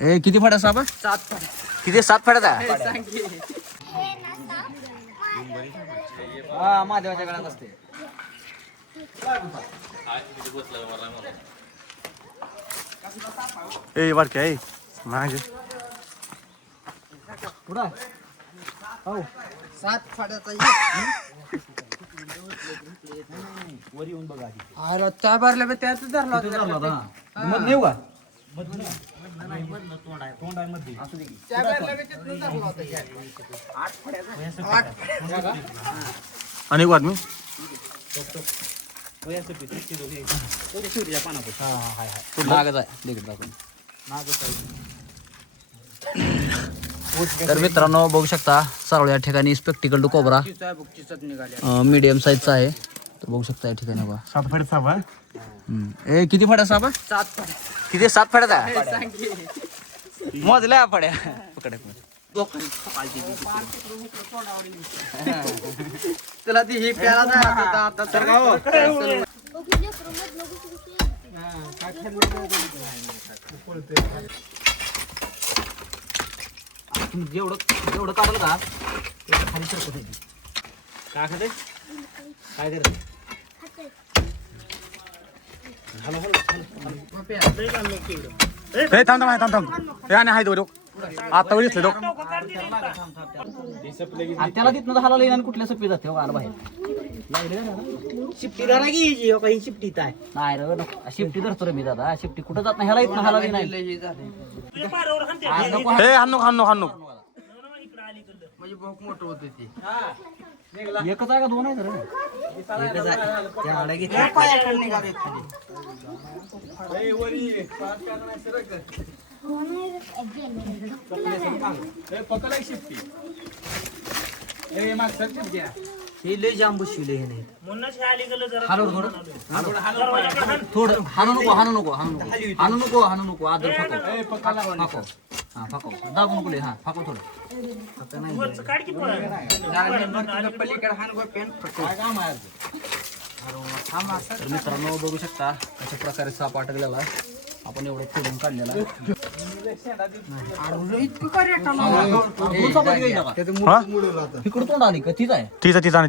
ए किती फड्या साबा? 7 फड्या. किती 7 फड्या? हा महादेवाच्या गळ्यात असते. ए वाटके आहे मागे पुढं हो 7 फड्याचा वर येऊन बघा अरे त्या भरल्या बे त्याच धरला होता. मग नेऊ का? त्या भरल्या बे तिथनं धरला होता. 8 फड्याचा 8 फड्याचा. आणि आदमी तर मित्रांनो बघू शकता सारोळ या ठिकाणी स्पेक्टिकल टू कोबरा मीडियम साईजचा आहे. तर बघू शकता या ठिकाणी बघा 7 फड्या साबा. ए किती फड्या साबा? 7 फड्या. किती 7 फड्या? मोजल्या फड्या पकडे तुला ती ही प्याला जायचं आता तर जेवढं काढलं का खाली सरकत येते. काय खाते काय करते? थांब आहे तो आता दिसले तो त्याला तिथनं हलवलं आणि कुठल्या सप्पी जाते आला बाहेर शिफ्टी धरा की काही शिफ्टीत आहे. नाही रे नको शिफ्टी धरतो रे मी दादा शिफ्टी कुठं जात नाही ह्याला इथनं हलवली नाही. हाणू म्हणजे भोक मोठं होत ते एकच आहे का 2 आहे हे लय जांबू शिवले हे नाही थोडं हाणू नको आदर फाको हा फाको दाबू नको हा फाको थोडं तर मित्रांनो बघू शकता अशा प्रकारे साप अटकलेला आपण एवढं खोडून काढलेला इकडं तोंड आली का तीच आहे तीच आहे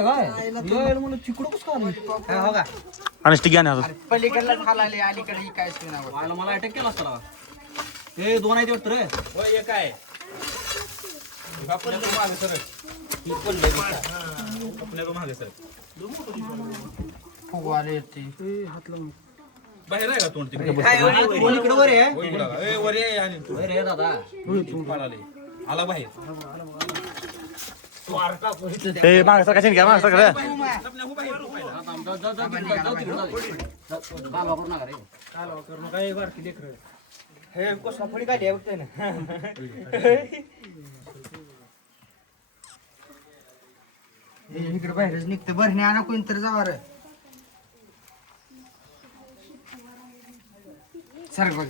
काय म्हणून चिकडं कसं आली आणि स्टिक पलीकडला हालाले अलीकडे काय मला अटॅक केला असता हे 2 आहे वाटतं रे एक आहे मागे सर फुगवाले ते बाहेर आहे का तोंड तिकडे इकडे वर आहे वर आहे आणि रे दादा आला बाहेर मागे सर घ्या मागे सर हे कसला फडी काढली आहे बघतोय ना इकडे बाहेरच निघते भरणे आणा कोणतरी जावा रे सारखं बघ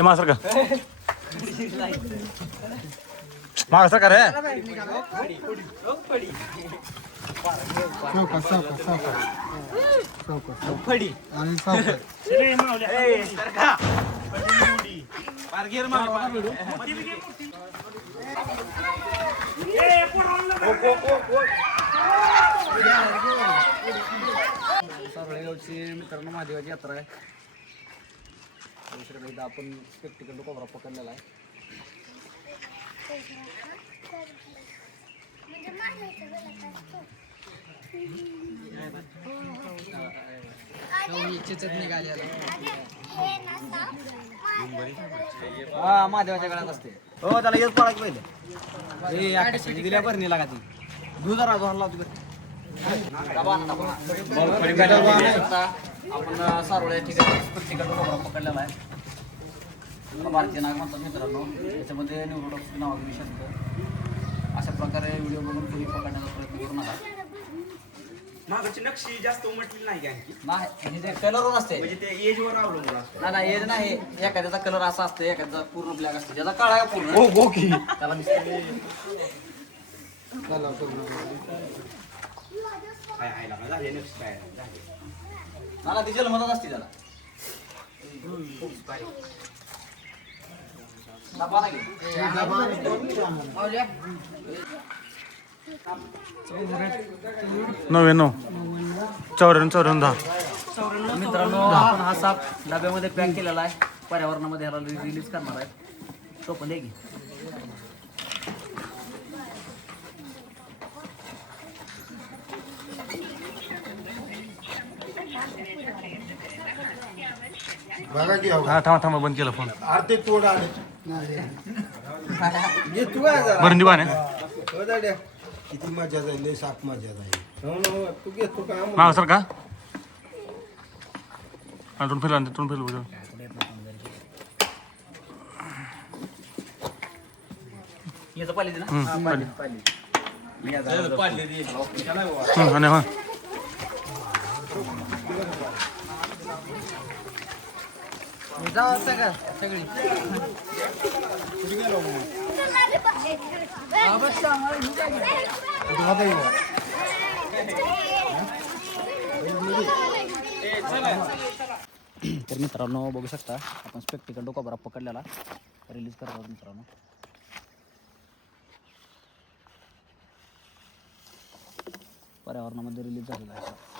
मागे सर मागे सर रे फडी आणि सारोळेगावची मित्रांनो महादेवाची यात्रा आहे. एकदा आपण स्पेक्टिकल कोबरा पकडलेला आहे. हा महादेवाच्या गळ्यात असते. हो त्याला येत पडा पहिले दिल्या भरणी लागा ती दूध राहतो आपण सारोळ्या ठिकाणी स्पेक्टिकल कोबरा पकडलेला आहे. भारतीय नाग म्हणतात मित्रांनो त्याच्यामध्ये न्यूरोटॉक्सिक नावाचा विषय असतो. अशा प्रकारे व्हिडिओ बघून तुम्ही पकडण्याचा प्रयत्न करू नका. मागाची नक्षी जास्त उमटली नाही आणखी नाही हे कलरवर असते म्हणजे ते एज वर अवलंबून असतं. नाही एज नाही एखाद्याचा कलर असा असतो एखाद्याचा पूर्ण ब्लॅक असतो ज्याचा काळा आहे पूर्ण त्याला झाले नक्षी काय मला ती जन्मतच असते त्याला डबा नाही माऊल्या. 99 94 10. मित्रांनो आपण हा साप डब्यामध्ये पॅक केलेला आहे पर्यावरणामध्ये ह्याला रिलीज करणार आहे तो पण घे बघा की हो. हा थांबा बंद केला फोन. आरते तोड आले घे तू काय जरा. बरं दिवा हो दाड्या. किती मजा जाईल लय साप मजा जाईल तू घे तू काय माग सर का तोंड फिरला याचं पाहिजे ना आणि हा जाऊ सगळं सगळी तर मित्रांनो बघू शकता आपण स्पेक्टिकल डोकाबरा पकडलेला रिलीज करत आहोत मित्रांनो पर्यावरणामध्ये रिलीज झालेला आहे